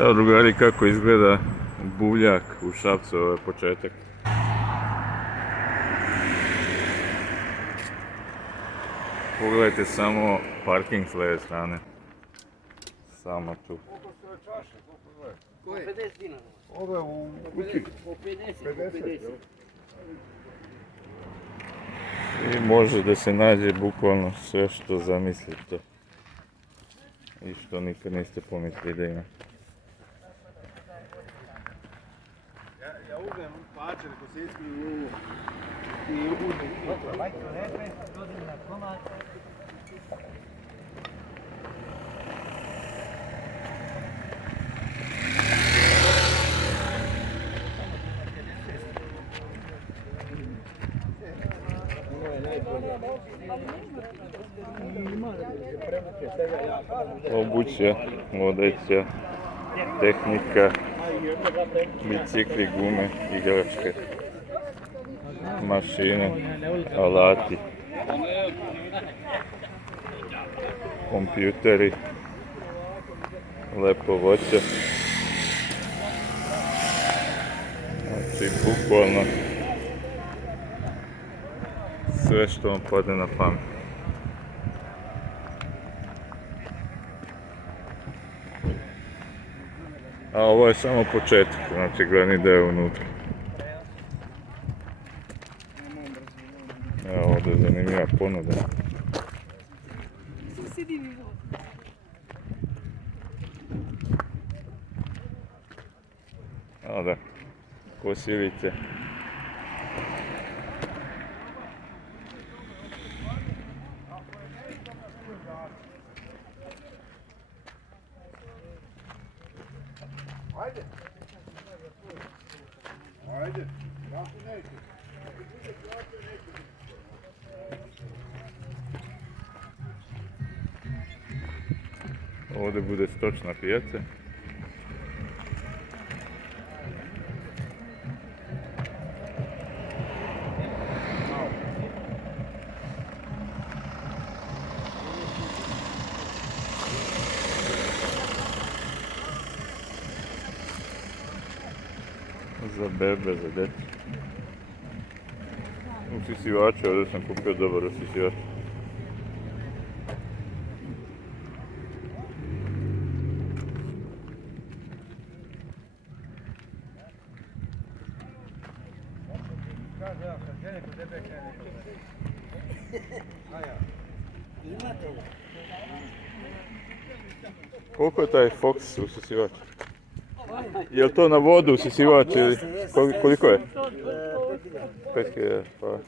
Evo drugari kako izgleda buvljak u Šapcu, ovo je početak. Pogledajte samo parking s leve strane. Samo tu. Koje? 50 dinara. Ove u kući. Po 50. I može da se nađe bukvalno sve što zamislite. I što nikad niste pomislili da ima. Ja uzmem pačer kosijski i uzmem. Obuća, odeća, tehnika, bicikli, gume, igračke, mašine, alati, kompjuteri, lepo voće. Znači, bukvalno sve što vam padne na pamet. A ovo je samo početak, znači glavni deo unutra. Evo ovdje je zanimljiva ponuda. A da, kosilice. Ajde. Ajde. Kako neće? Ovdje bude stočna pijaca. Za bebe, za djecu. Usisivače, ovdje sam kupio dobar usisivač. Koliko je taj Fox usisivač? Je li to na vodu usisivač ili koliko je? 5.000, hvala.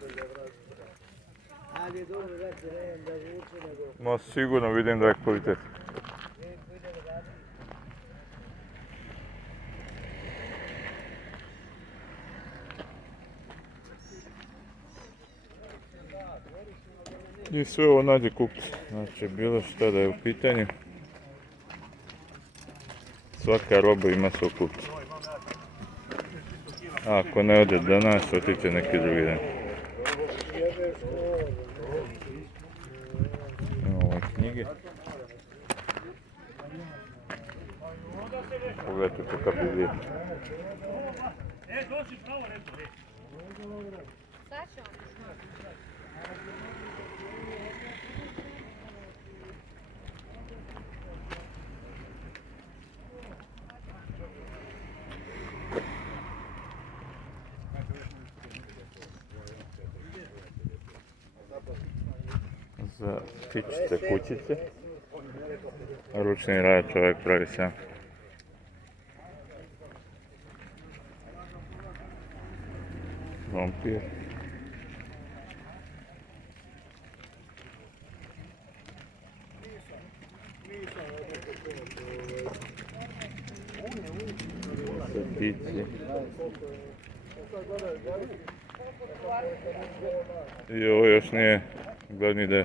Ma sigurno vidim da je kvalitet. I sve ovo nađe kupci, znači bilo šta da je u pitanju. Svaka roba ima svog kupca. A ako ne ode danas, otiće neki drugi dan. Imamo ove knjige. Pogledajte to kako vidjeti. Za ptičice, kućice. Ručni rad čovjek pravi sam. Vampir. Srtici. I ovo još nije glavni deo.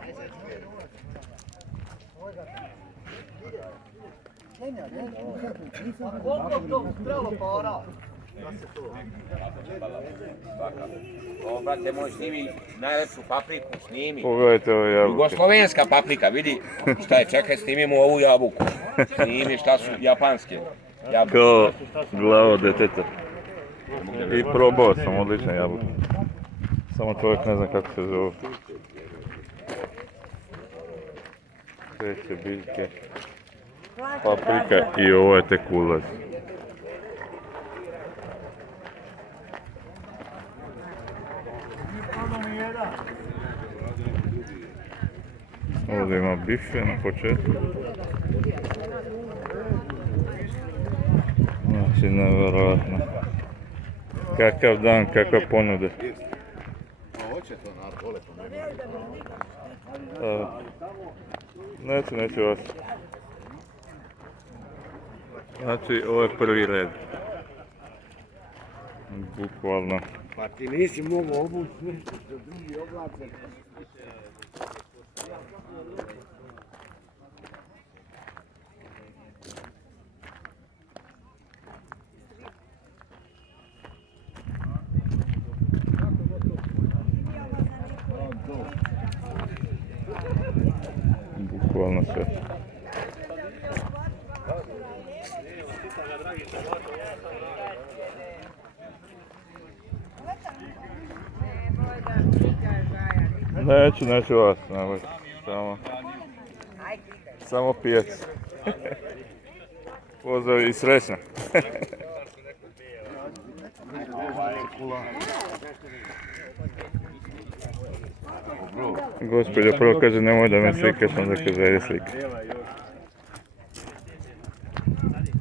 Koliko to trebalo para? Ovo, brate moj, snimi najlepšu papriku, snimi. Pogledajte ove jabuke. Jugoslovenska paprika, vidi šta je, čekaj, snimimo ovu jabuku. Snimi šta su japanske. Kao glava djeteta. I probao sam odlične jabuke. Samo čovjek ne zna kako se zove. Treće biljke. Paprika i ovo je tek ulaz. Ovdje ima bife na početku. Znači, nevjerojatno. Kakav dan, kakva ponuda. Neću vas. Znači, ovo je prvi red. Bukvalno. Pa ti nisi mogao obući nešto što drugi oblače. Bukvalno sve. Neću vas, nemoj. Samo pijac. Pozdrav i srećno. Gospođa prvo kaže nemoj da me slikaš, onda kaže ajde slika.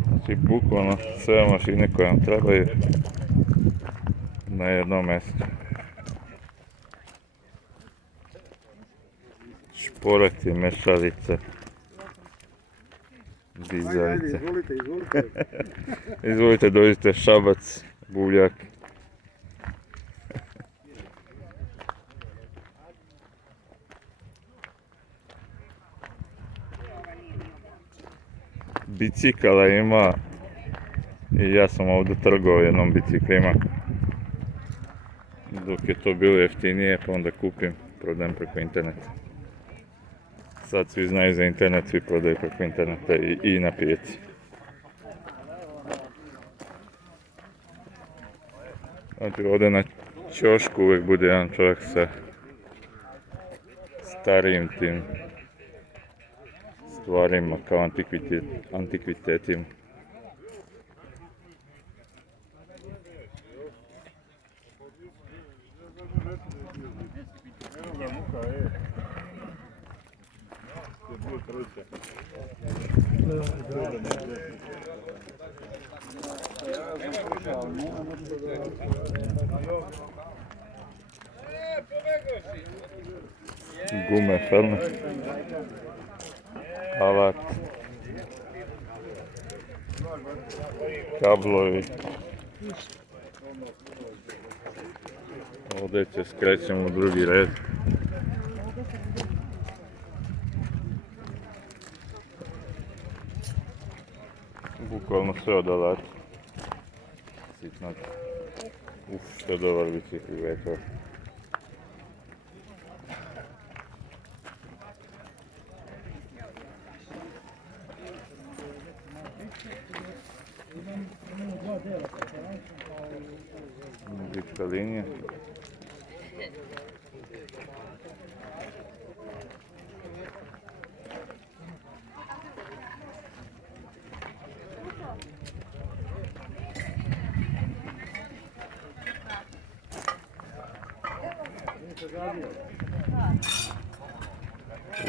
Znači bukvalno sve mašine koje vam trebaju na jednom mjestu. Šporati, mešalice, dizalice. Izvolite, dođite Šabac, Buvljak. Bicikala ima i ja sam ovdje trgovao jednom biciklima. Dok je to bilo jeftinije pa onda kupim, prodajem preko interneta. Sad svi znaju za internet, svi prodaju preko interneta i na pijaci. Znači ovdje na ćošku uvijek bude jedan čovjek sa starijim tim stvarima kao antikvitetima. Gume, felne, alat, kablovi. Ovdje se skrećemo u drugi red. Bukvalno sve od alata. Sitno. Što je dobar bicikl vetar. Muzička linija.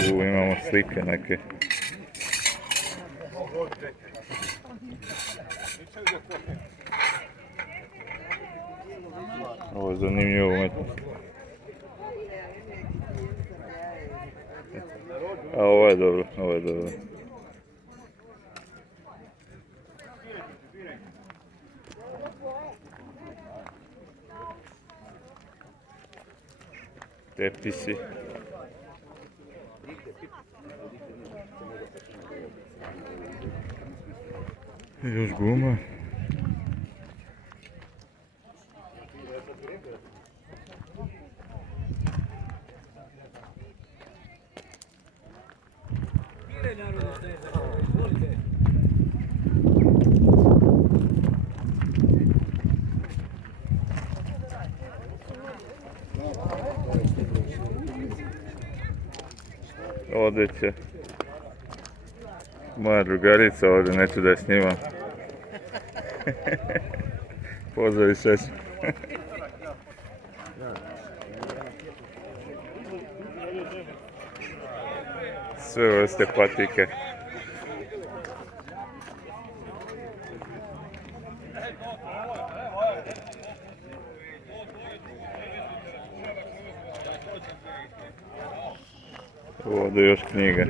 Imamo slike neke. Ovo je zanimljivo umetnost. A ovo je dobro, ovo je dobro. Tepisi. Još guma. odjeće. Moja drugarica ovdje, neću da je snimam. Pozdrav iz Šeša. Sve vrste patike. Ovdje još knjiga.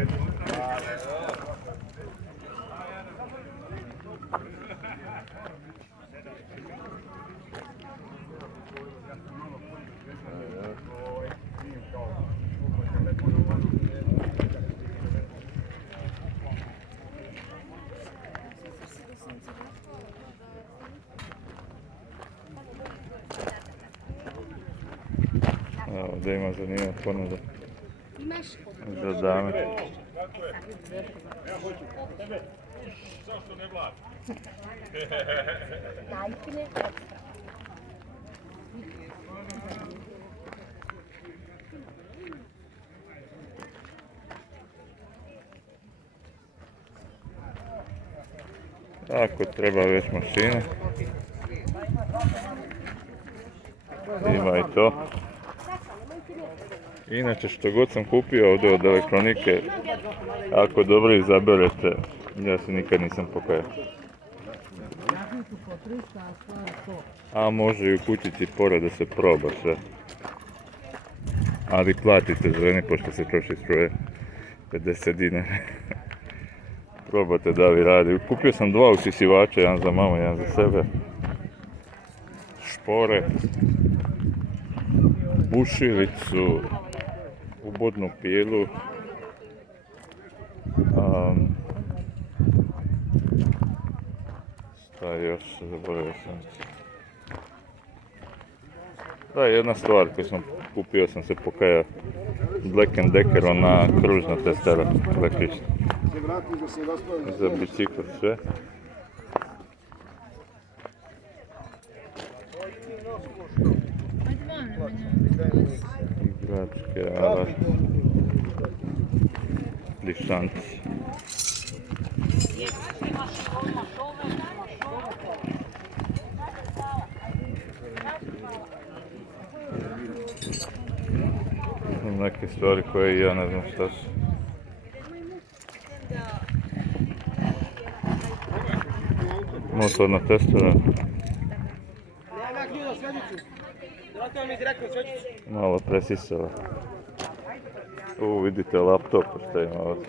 Ovdje ima zanimljiva ponuda za dame. Ako treba već mašine, ima i to. Inače što god sam kupio ovdje od elektronike, ako dobro izaberete, ja se nikad nisam pokajao. A može i u kućici pored da se proba sve. Ali platite ženi pošto se troši struje 50 dinara. Probate da li radi. Kupio sam dva usisivača, jedan za mamu, jedan za sebe. Špore, bušilicu, ubodnu pilu, šta još, zaboravio sam. Da, jedna stvar koju sam kupio, sam se pokajao, Black & Decker, ona kružna testera električna. Za bicikl sve. Igračke, alat, lišanci. Neke stvari koje ja ne znam šta su. Motorna testera. Malo presisala. Vidite laptop što ima ovdje.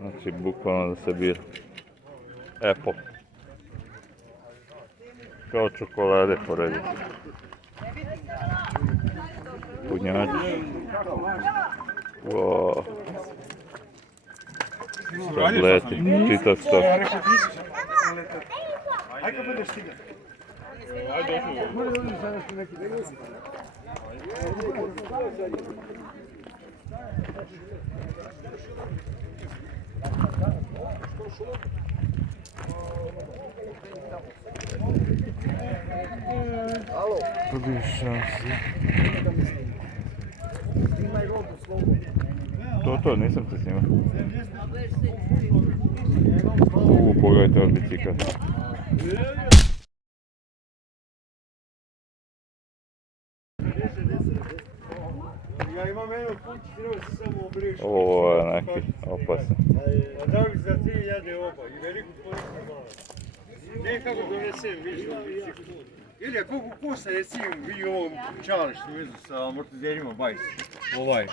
Znači bukvalno da se bira. Apple. Kao čokolade porediti. Punjač. Wow. Tableti, čitav stok. To, nisam se snimao. Pogledajte ovaj bicikl. Ja imam jednu kuću, treba se samo obrišiti. Ovo je neki opasan. A da li za 3000 oba i veliku koliko malo. Ne kako donesem više u biciklu. Ili a koliko kosa recimo vi ovo čale što vezu sa amortizerima bajs. Ovaj.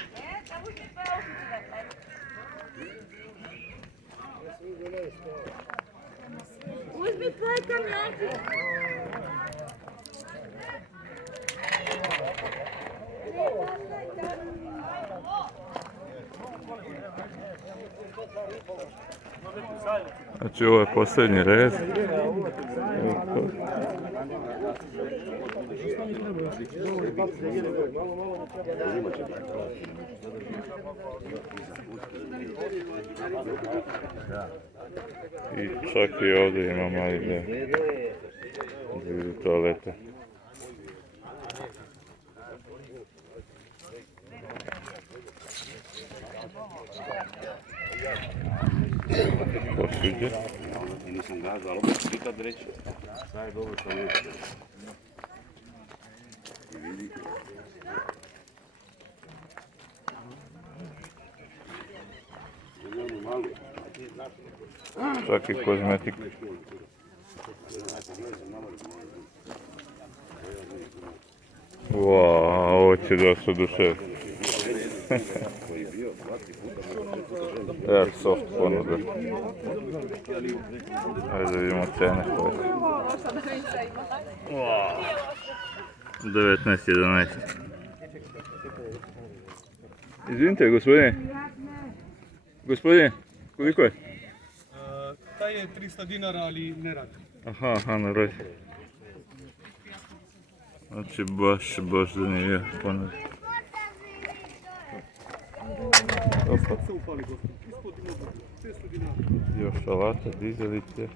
Uzmi tvoj kamiončić. Znači ovo je posljednji red. I čak i ovdje imamo dvije toalete. Posuđe. Nisam gazao, ali opet nikad reći. Sad je dobro što je. Čak i kozmetik. Ovo će dosta duše. Airsoft ponuda. Ajde da vidimo cene koje su. 19.11. Izvinite, gospodine. Gospodine, koliko je? Taj je 300 dinara, ali ne radi. Aha, na radi. Znači, baš zanimljivo ponuda. Ispod se upali, gospodin. Ispod ima 600 dinara. Još alata, dizelice.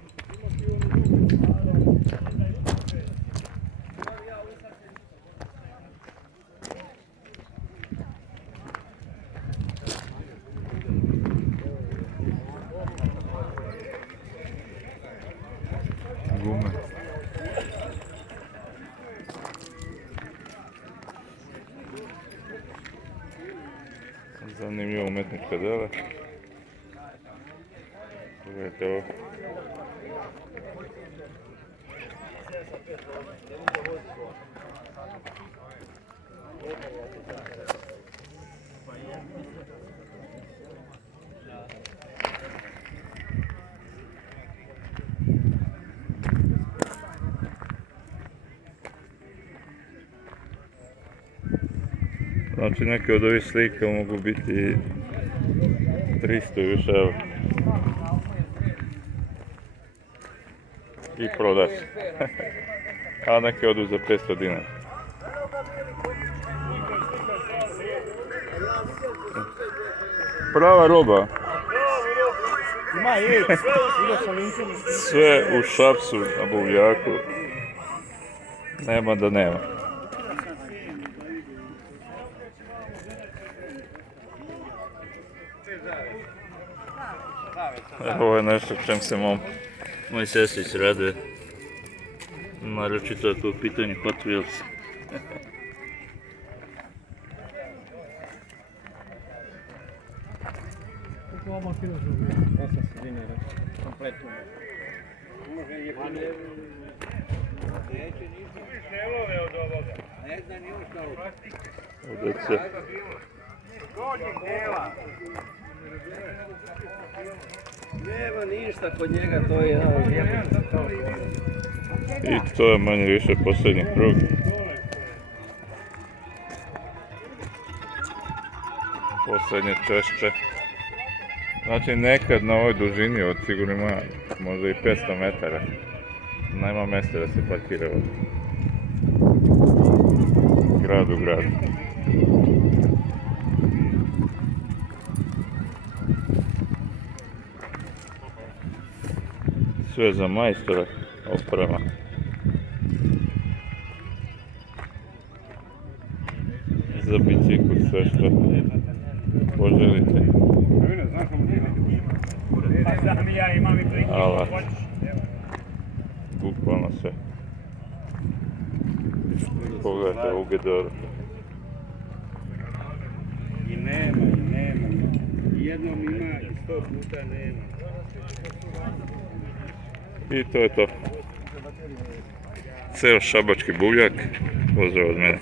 Gume. Zanimljivo umetnička dela. Pogledajte ovo. Znači neke od ovih slika mogu biti 300 i više evo. I proda se. A neke odu za 500 dinara. Prava roba. Sve u Šapcu na Buvljaku. Nema da nema. Ovo je nešto čem se moj sestrić raduje. Naročito ako je u pitanju Hot Wheels. Koliko ova mašina zove? 800 dinara. Kompletno. Ovdje će. Nema ništa kod njega, to je jedan lijepo. I to je manje više posljednji krug. Posljednje češće. Znači nekad na ovoj dužini od sigurno ima možda i 500 metara. Nema mjesta da se parkira ovdje. Grad u gradu. Sve za majstora, oprema. Za bicikl, sve što poželite. Alat. Bukvalno sve. Pogledajte ovu gedoru. I nema. Jednom ima i 100 puta nema. I to je to. Ceo šabački buvljak. Pozdrav od mene.